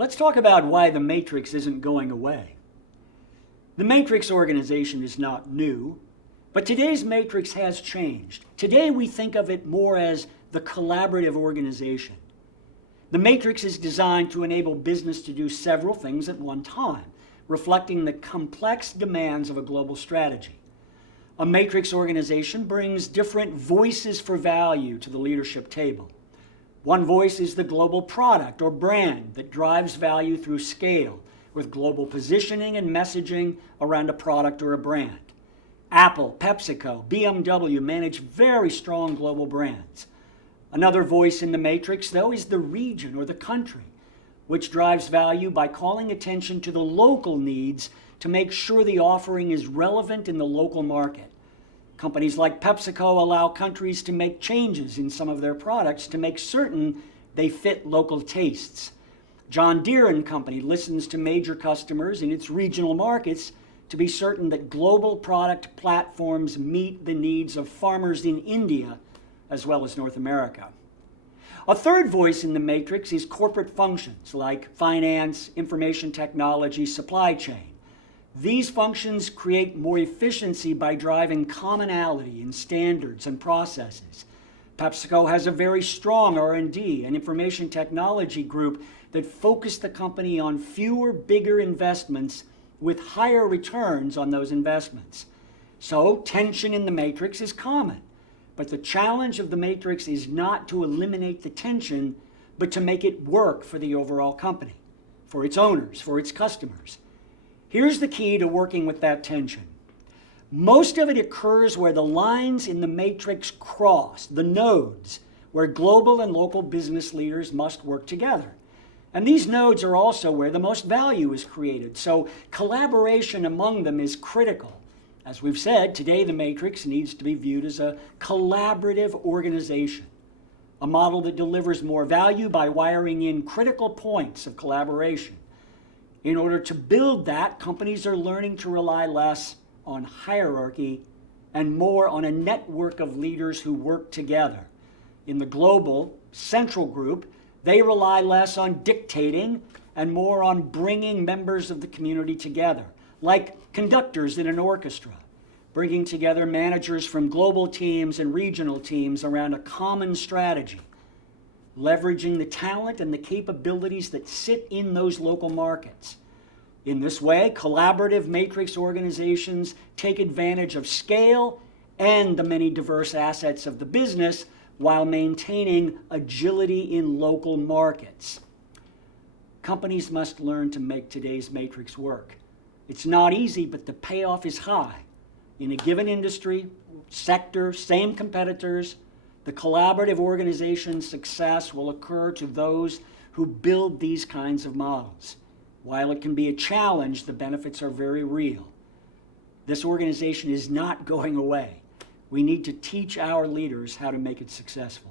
Let's talk about why the matrix isn't going away. The matrix organization is not new, but today's matrix has changed. Today we think of it more as the collaborative organization. The matrix is designed to enable business to do several things at one time, reflecting the complex demands of a global strategy. A matrix organization brings different voices for value to the leadership table. One voice is the global product or brand that drives value through scale, with global positioning and messaging around a product or a brand. Apple, PepsiCo, BMW manage very strong global brands. Another voice in the matrix, though, is the region or the country, which drives value by calling attention to the local needs to make sure the offering is relevant in the local market. Companies like PepsiCo allow countries to make changes in some of their products to make certain they fit local tastes. John Deere & Company listens to major customers in its regional markets to be certain that global product platforms meet the needs of farmers in India as well as North America. A third voice in the matrix is corporate functions like finance, information technology, supply chain. These functions create more efficiency by driving commonality in standards and processes. PepsiCo has a very strong R&D and information technology group that focus the company on fewer, bigger investments with higher returns on those investments. So tension in the matrix is common, but the challenge of the matrix is not to eliminate the tension, but to make it work for the overall company, for its owners, for its customers. Here's the key to working with that tension. Most of it occurs where the lines in the matrix cross, the nodes, where global and local business leaders must work together. And these nodes are also where the most value is created, so collaboration among them is critical. As we've said, today the matrix needs to be viewed as a collaborative organization, a model that delivers more value by wiring in critical points of collaboration. In order to build that, companies are learning to rely less on hierarchy and more on a network of leaders who work together. In the global central group, they rely less on dictating and more on bringing members of the community together, like conductors in an orchestra, bringing together managers from global teams and regional teams around a common strategy, leveraging the talent and the capabilities that sit in those local markets. In this way, collaborative matrix organizations take advantage of scale and the many diverse assets of the business while maintaining agility in local markets. Companies must learn to make today's matrix work. It's not easy, but the payoff is high. In a given industry, sector, same competitors, the collaborative organization's success will occur to those who build these kinds of models. While it can be a challenge, the benefits are very real. This organization is not going away. We need to teach our leaders how to make it successful.